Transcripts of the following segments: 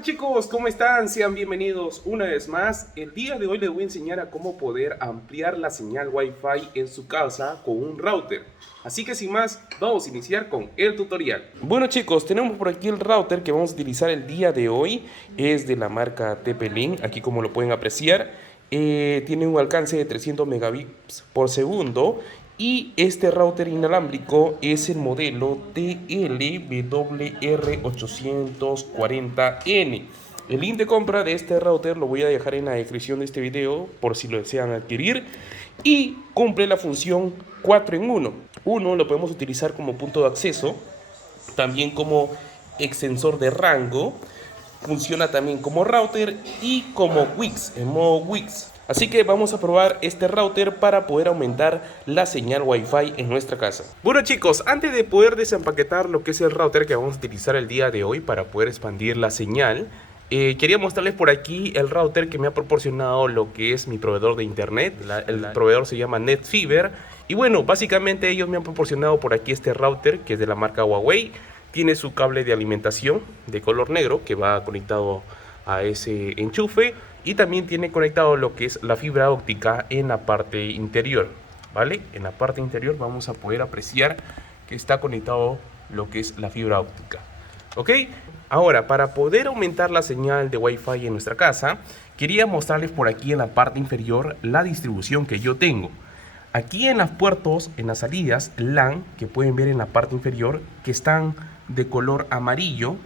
Hola chicos, ¿cómo están? Sean bienvenidos una vez más. El día de hoy les voy a enseñar a cómo poder ampliar la señal Wi-Fi en su casa con un router. Así que sin más, vamos a iniciar con el tutorial. Bueno chicos, tenemos por aquí el router que vamos a utilizar el día de hoy. Es de la marca TP-Link, aquí como lo pueden apreciar. Tiene un alcance de 300 megabits por segundo. Y este router inalámbrico es el modelo TLWR840N. El link de compra de este router lo voy a dejar en la descripción de este video por si lo desean adquirir. Y cumple la función 4 en 1. Uno lo podemos utilizar como punto de acceso, también como extensor de rango. Funciona también como router y como Wix, en modo Wix. Así que vamos a probar este router para poder aumentar la señal Wi-Fi en nuestra casa. Bueno chicos, antes de poder desempaquetar lo que es el router que vamos a utilizar el día de hoy para poder expandir la señal, quería mostrarles por aquí el router que me ha proporcionado lo que es mi proveedor de internet. El proveedor se llama NetFiber. Y bueno, básicamente ellos me han proporcionado por aquí este router que es de la marca Huawei. Tiene su cable de alimentación de color negro que va conectado a ese enchufe. Y también tiene conectado lo que es la fibra óptica en la parte interior, ¿vale? En la parte interior vamos a poder apreciar que está conectado lo que es la fibra óptica, ¿ok? Ahora, para poder aumentar la señal de Wi-Fi en nuestra casa, quería mostrarles por aquí en la parte inferior la distribución que yo tengo. Aquí en los puertos, en las salidas LAN, que pueden ver en la parte inferior, que están de color amarillo,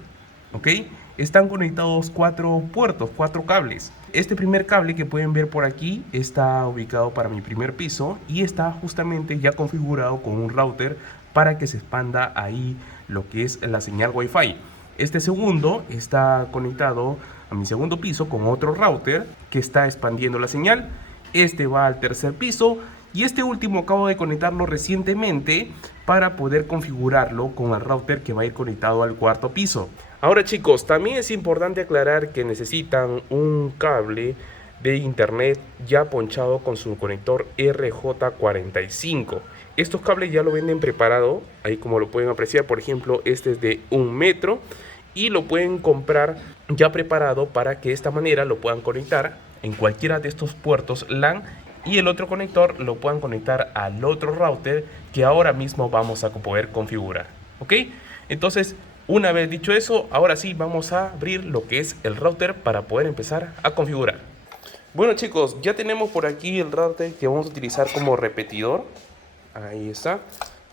¿ok? Están conectados 4 puertos, 4 cables. Este primer cable que pueden ver por aquí está ubicado para mi primer piso y está justamente ya configurado con un router para que se expanda ahí lo que es la señal Wi-Fi. Este segundo está conectado a mi segundo piso con otro router que está expandiendo la señal. Este va al tercer piso. Y este último acabo de conectarlo recientemente para poder configurarlo con el router que va a ir conectado al cuarto piso. Ahora chicos, también es importante aclarar que necesitan un cable de internet ya ponchado con su conector RJ45. Estos cables ya lo venden preparado, ahí como lo pueden apreciar, por ejemplo, este es de 1 metro y lo pueden comprar ya preparado para que de esta manera lo puedan conectar en cualquiera de estos puertos LAN. Y el otro conector lo puedan conectar al otro router que ahora mismo vamos a poder configurar, ¿ok? Entonces, una vez dicho eso, ahora sí vamos a abrir lo que es el router para poder empezar a configurar. Bueno chicos, ya tenemos por aquí el router que vamos a utilizar como repetidor. Ahí está.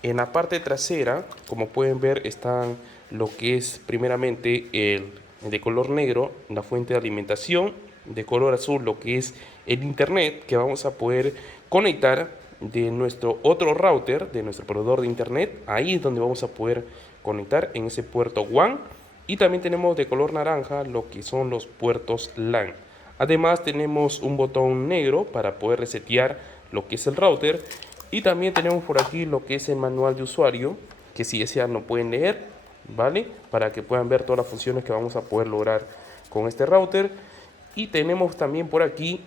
En la parte trasera, como pueden ver, están lo que es primeramente el de color negro, la fuente de alimentación. De color azul lo que es el internet que vamos a poder conectar de nuestro otro router, de nuestro proveedor de internet. Ahí es donde vamos a poder conectar en ese puerto WAN. Y también tenemos de color naranja lo que son los puertos LAN. Además tenemos un botón negro para poder resetear lo que es el router. Y también tenemos por aquí lo que es el manual de usuario, que si desean lo pueden leer, ¿vale? Para que puedan ver todas las funciones que vamos a poder lograr con este router. Y tenemos también por aquí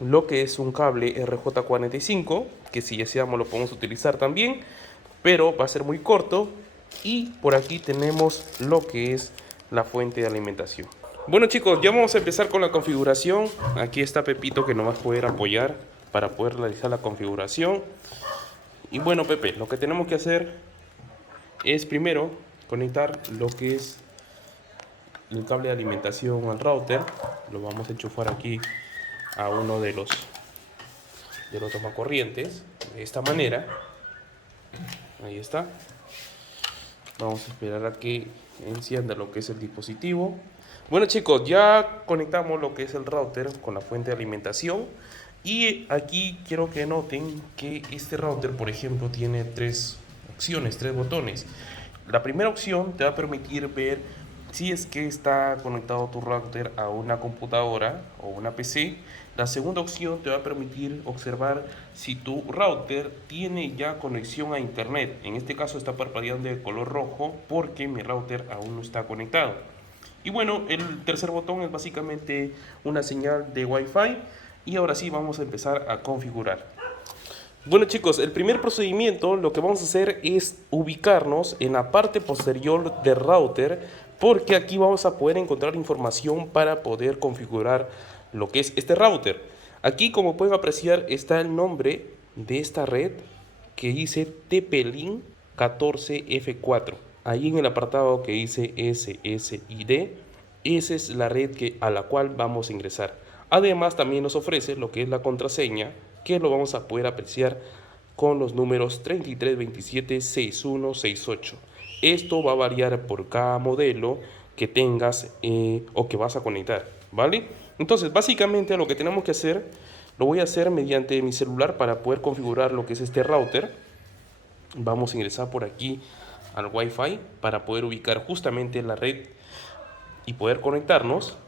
lo que es un cable RJ45, que si deseamos lo podemos utilizar también, pero va a ser muy corto. Y por aquí tenemos lo que es la fuente de alimentación. Bueno chicos, ya vamos a empezar con la configuración. Aquí está Pepito que nos va a poder apoyar para poder realizar la configuración. Y bueno Pepe, lo que tenemos que hacer es primero conectar lo que es el cable de alimentación al router. Lo vamos a enchufar aquí a uno de los tomacorrientes de esta manera. Ahí está. Vamos a esperar a que encienda lo que es el dispositivo. Bueno chicos, ya conectamos lo que es el router con la fuente de alimentación. Y aquí quiero que noten que este router, por ejemplo, tiene 3 opciones, 3 botones. La primera opción te va a permitir ver si es que está conectado tu router a una computadora o una PC. La segunda opción te va a permitir observar si tu router tiene ya conexión a internet. En este caso está parpadeando de color rojo porque mi router aún no está conectado. Y bueno, el tercer botón es básicamente una señal de Wi-Fi. Y ahora sí vamos a empezar a configurar. Bueno chicos, el primer procedimiento lo que vamos a hacer es ubicarnos en la parte posterior del router porque aquí vamos a poder encontrar información para poder configurar lo que es este router. Aquí, como pueden apreciar, está el nombre de esta red que dice TP-Link 14F4. Ahí en el apartado que dice SSID, esa es la red a la cual vamos a ingresar. Además, también nos ofrece lo que es la contraseña, que lo vamos a poder apreciar con los números 33276168. Esto va a variar por cada modelo que tengas o que vas a conectar, ¿vale? Entonces, básicamente lo que tenemos que hacer, lo voy a hacer mediante mi celular para poder configurar lo que es este router. Vamos a ingresar por aquí al Wi-Fi para poder ubicar justamente la red y poder conectarnos.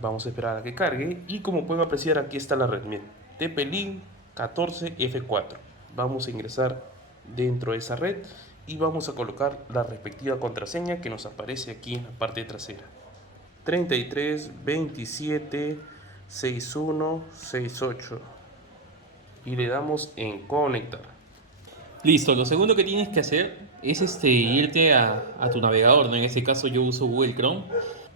Vamos a esperar a que cargue y como pueden apreciar, aquí está la red. Miren, TP-Link 14F4. Vamos a ingresar dentro de esa red y vamos a colocar la respectiva contraseña que nos aparece aquí en la parte trasera: 33276168, y le damos en conectar. Listo, lo segundo que tienes que hacer es irte a tu navegador, ¿no? En este caso yo uso Google Chrome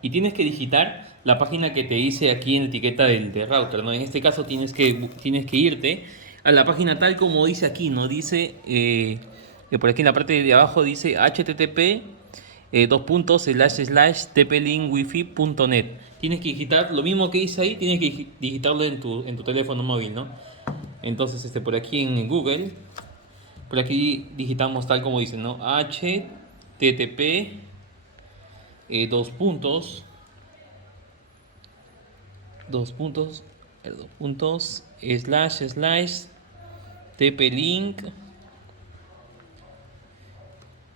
y tienes que digitar la página que te dice aquí en la etiqueta del router, ¿no? En este caso tienes que irte a la página tal como dice aquí, ¿no? Dice, por aquí en la parte de abajo dice http //tplinkwifi.net. Tienes que digitar lo mismo que dice ahí, tienes que digitarlo en tu teléfono móvil, ¿no? Entonces, por aquí en Google, por aquí digitamos tal como dice, ¿no? http dos puntos //tplink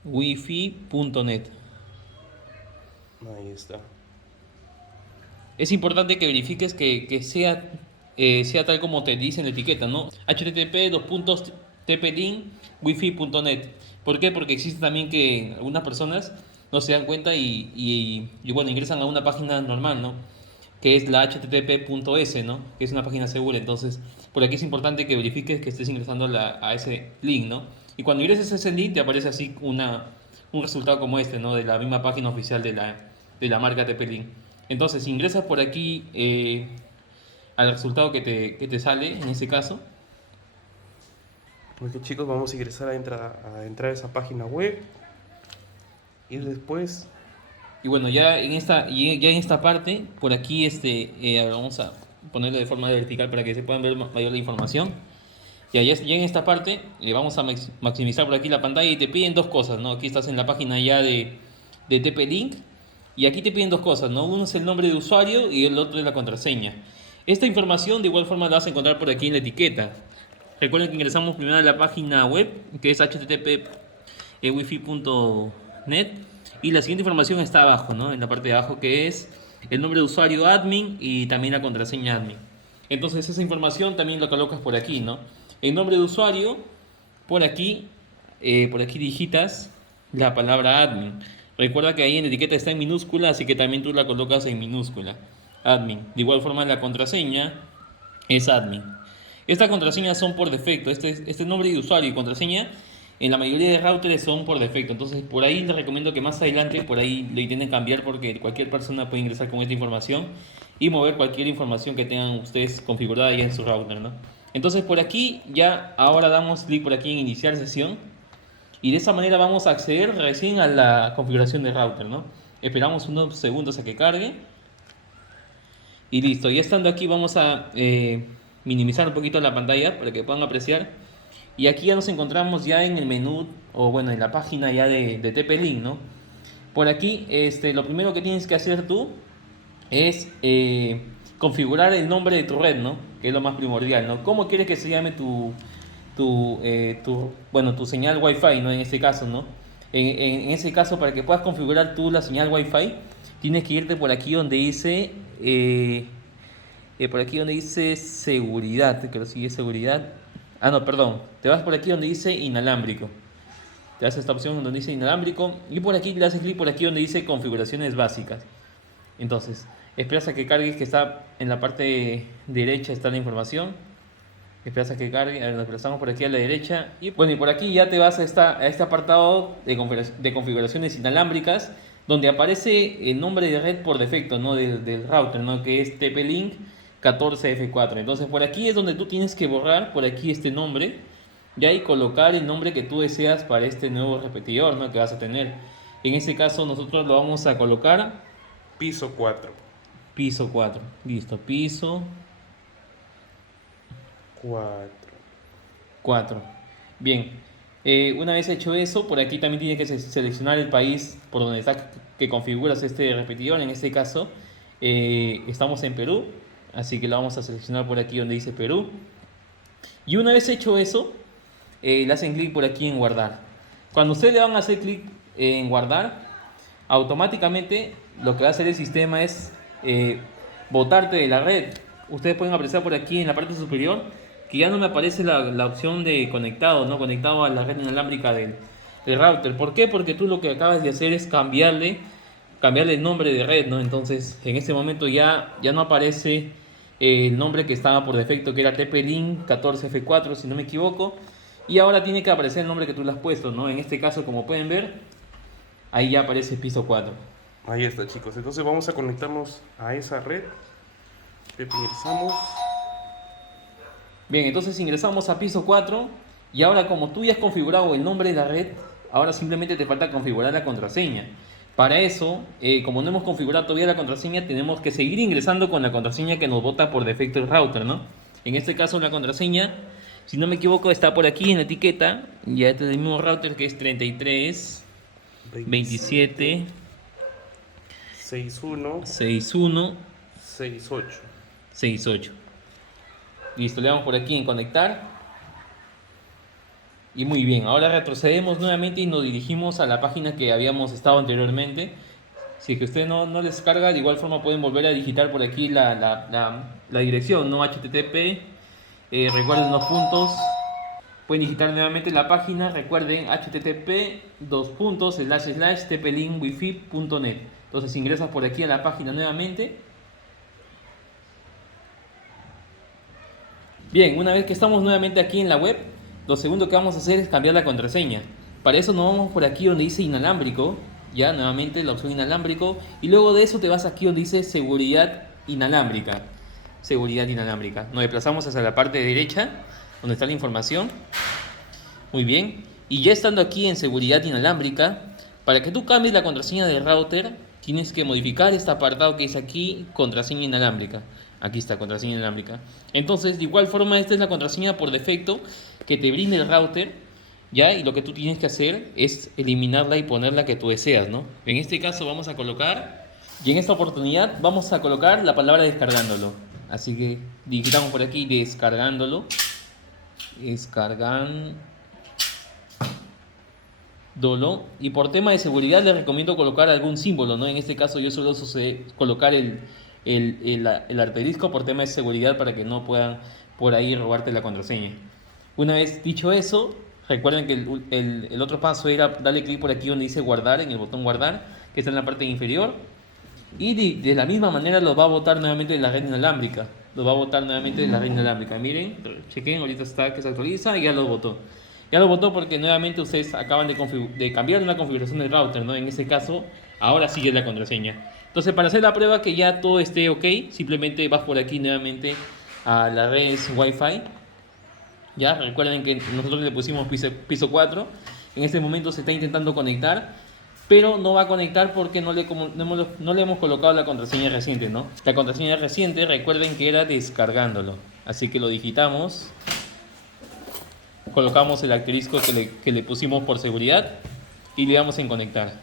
wifi.net. Ahí está. Es importante que verifiques que sea tal como te dice en la etiqueta, ¿no? http tplink.wifi.net. ¿Por qué? Porque existe también que algunas personas no se dan cuenta y bueno, ingresan a una página normal, ¿no? Que es la http.s, ¿no? Que es una página segura. Entonces, por aquí es importante que verifiques que estés ingresando a ese link, ¿no? Y cuando ingreses a ese link te aparece así un resultado como este, ¿no? De la misma página oficial de la marca TP-Link. Entonces, si ingresas por aquí al resultado que te sale, en este caso. Ok, chicos, vamos a ingresar a entrar a esa página web y después... Y bueno, ya en esta parte, por aquí, vamos a ponerlo de forma vertical para que se puedan ver mayor la información. Ya en esta parte vamos a maximizar por aquí la pantalla y te piden dos cosas, ¿no? Aquí estás en la página ya de TP-Link y aquí te piden dos cosas, ¿no? Uno es el nombre de usuario y el otro es la contraseña. Esta información de igual forma la vas a encontrar por aquí en la etiqueta. Recuerden que ingresamos primero a la página web, que es http://wifi.net, y la siguiente información está abajo, ¿no? En la parte de abajo, que es el nombre de usuario admin y también la contraseña admin. Entonces esa información también la colocas por aquí, ¿no? El nombre de usuario, por aquí digitas la palabra admin. Recuerda que ahí en la etiqueta está en minúscula, así que también tú la colocas en minúscula, admin. De igual forma la contraseña es admin. Estas contraseñas son por defecto. Este nombre de usuario y contraseña en la mayoría de routers son por defecto. Entonces por ahí les recomiendo que más adelante por ahí lo intenten cambiar, porque cualquier persona puede ingresar con esta información y mover cualquier información que tengan ustedes configurada ya en su router, ¿no? Entonces por aquí ya ahora damos clic por aquí en iniciar sesión y de esa manera vamos a acceder recién a la configuración de router, ¿no? Esperamos unos segundos a que cargue y listo. Ya estando aquí vamos a minimizar un poquito la pantalla para que puedan apreciar. Y aquí ya nos encontramos ya en el menú, o bueno, en la página ya de TP-Link, ¿no? Por aquí, lo primero que tienes que hacer tú es configurar el nombre de tu red, ¿no? Que es lo más primordial, ¿no? ¿Cómo quieres que se llame tu señal Wi-Fi, ¿no? En este caso, ¿no? En ese caso, para que puedas configurar tú la señal Wi-Fi, tienes que irte por aquí donde dice seguridad, creo que sigue seguridad. Ah, no, perdón. Te vas por aquí donde dice inalámbrico. Te das esta opción donde dice inalámbrico y por aquí le haces clic por aquí donde dice configuraciones básicas. Entonces, esperas a que cargue, que está en la parte derecha está la información. Esperas a que cargue, nos desplazamos por aquí a la derecha y bueno, y por aquí ya te vas a este apartado de configuraciones inalámbricas, donde aparece el nombre de red por defecto, ¿no? Del router, ¿no? Que es TP-Link 14F4. Entonces por aquí es donde tú tienes que borrar por aquí este nombre, ya, y colocar el nombre que tú deseas para este nuevo repetidor, ¿no? Que vas a tener. En este caso nosotros lo vamos a colocar Piso 4. piso 4. Listo, piso 4. 4. Bien, una vez hecho eso, por aquí también tienes que seleccionar el país por donde está que configuras este repetidor. En este caso, estamos en Perú, así que lo vamos a seleccionar por aquí donde dice Perú. Y una vez hecho eso, le hacen clic por aquí en guardar. Cuando ustedes le van a hacer clic en guardar, automáticamente lo que va a hacer el sistema es botarte de la red. Ustedes pueden apreciar por aquí en la parte superior que ya no me aparece la opción de conectado, ¿no? Conectado a la red inalámbrica del router. ¿Por qué? Porque tú lo que acabas de hacer es cambiarle el nombre de red, ¿no? Entonces en este momento ya no aparece el nombre que estaba por defecto, que era TP-Link 14F4 si no me equivoco, y ahora tiene que aparecer el nombre que tú le has puesto, ¿no? En este caso, como pueden ver, ahí ya aparece piso 4. Ahí está, chicos. Entonces vamos a conectarnos a esa red. Ingresamos. Bien, entonces ingresamos a piso 4 y ahora como tú ya has configurado el nombre de la red, ahora simplemente te falta configurar la contraseña. Para eso, como no hemos configurado todavía la contraseña, tenemos que seguir ingresando con la contraseña que nos bota por defecto el router, ¿no? En este caso la contraseña, si no me equivoco, está por aquí en la etiqueta. Ya este es el mismo router que es 33 27 61 61 68. 68. Listo, le damos por aquí en conectar. Y muy bien, ahora retrocedemos nuevamente y nos dirigimos a la página que habíamos estado anteriormente. Si es que usted no descarga, de igual forma pueden volver a digitar por aquí la dirección, ¿no? HTTP, recuerden los puntos. Pueden digitar nuevamente la página, recuerden http://tplinkwifi.net. Entonces ingresas por aquí a la página nuevamente. Bien, una vez que estamos nuevamente aquí en la web, lo segundo que vamos a hacer es cambiar la contraseña. Para eso nos vamos por aquí donde dice inalámbrico, ya nuevamente la opción inalámbrico, y luego de eso te vas aquí donde dice seguridad inalámbrica. Seguridad inalámbrica. Nos desplazamos hacia la parte derecha, donde está la información. Muy bien. Y ya estando aquí en seguridad inalámbrica, para que tú cambies la contraseña del router, tienes que modificar este apartado que dice aquí, contraseña inalámbrica. Aquí está, contraseña inalámbrica. Entonces, de igual forma, esta es la contraseña por defecto que te brinda el router, ¿ya? Y lo que tú tienes que hacer es eliminarla y ponerla que tú deseas, ¿no? En este caso vamos a colocar, y en esta oportunidad vamos a colocar la palabra descargándolo. Así que digitamos por aquí descargándolo. Descargándolo. Y por tema de seguridad les recomiendo colocar algún símbolo, ¿no? En este caso yo solo sucede colocar el asterisco por tema de seguridad para que no puedan por ahí robarte la contraseña. Una vez dicho eso, recuerden que el otro paso era darle clic por aquí donde dice guardar, en el botón guardar, que está en la parte inferior, y de la misma manera lo va a botar nuevamente de la red inalámbrica. Miren, chequen, ahorita está que se actualiza y ya lo botó. Ya lo botó porque nuevamente ustedes acaban de cambiar una configuración del router, ¿no? En este caso, ahora sigue la contraseña. Entonces, para hacer la prueba que ya todo esté ok, simplemente vas por aquí nuevamente a la red Wi-Fi. Ya, recuerden que nosotros le pusimos piso 4. En este momento se está intentando conectar, pero no va a conectar porque no le hemos colocado la contraseña reciente, ¿no? La contraseña reciente, recuerden que era descargándolo. Así que lo digitamos. Colocamos el asterisco que le pusimos por seguridad y le damos en conectar.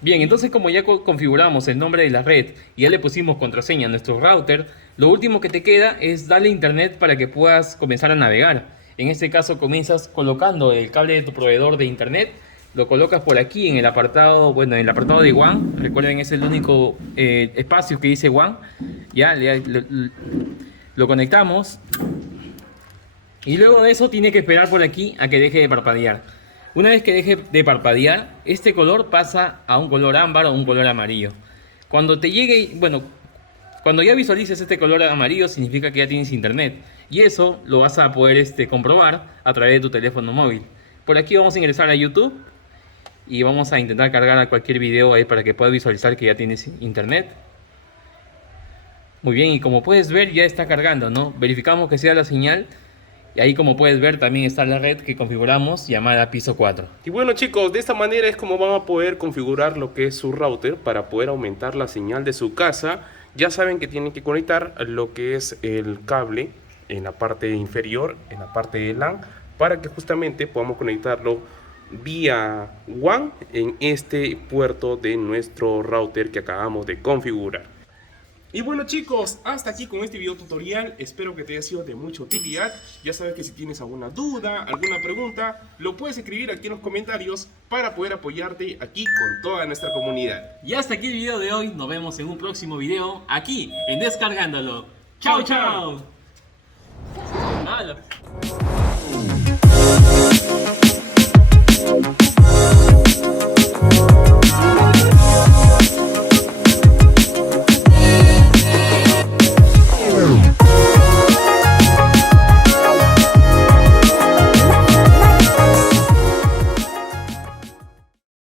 Bien, entonces como ya configuramos el nombre de la red y ya le pusimos contraseña a nuestro router, lo último que te queda es darle internet para que puedas comenzar a navegar. En este caso comienzas colocando el cable de tu proveedor de internet, lo colocas por aquí en el apartado, bueno, en el apartado de WAN. Recuerden, es el único espacio que dice WAN. Ya lo conectamos y luego de eso tiene que esperar por aquí a que deje de parpadear. Una vez que deje de parpadear, este color pasa a un color ámbar o un color amarillo. Cuando te llegue, bueno, cuando ya visualices este color amarillo, significa que ya tienes internet, y eso lo vas a poder comprobar a través de tu teléfono móvil. Por aquí vamos a ingresar a YouTube y vamos a intentar cargar a cualquier video ahí para que puedas visualizar que ya tienes internet. Muy bien, y como puedes ver ya está cargando, ¿no? Verificamos que sea la señal. Y ahí, como puedes ver, también está la red que configuramos llamada piso 4. Y bueno, chicos, de esta manera es como van a poder configurar lo que es su router para poder aumentar la señal de su casa. Ya saben que tienen que conectar lo que es el cable en la parte inferior, en la parte de LAN, para que justamente podamos conectarlo vía WAN en este puerto de nuestro router que acabamos de configurar. Y bueno, chicos, hasta aquí con este video tutorial. Espero que te haya sido de mucha utilidad. Ya sabes que si tienes alguna duda, alguna pregunta, lo puedes escribir aquí en los comentarios para poder apoyarte aquí con toda nuestra comunidad. Y hasta aquí el video de hoy. Nos vemos en un próximo video aquí en Descargándolo. ¡Chao, chao! Nada.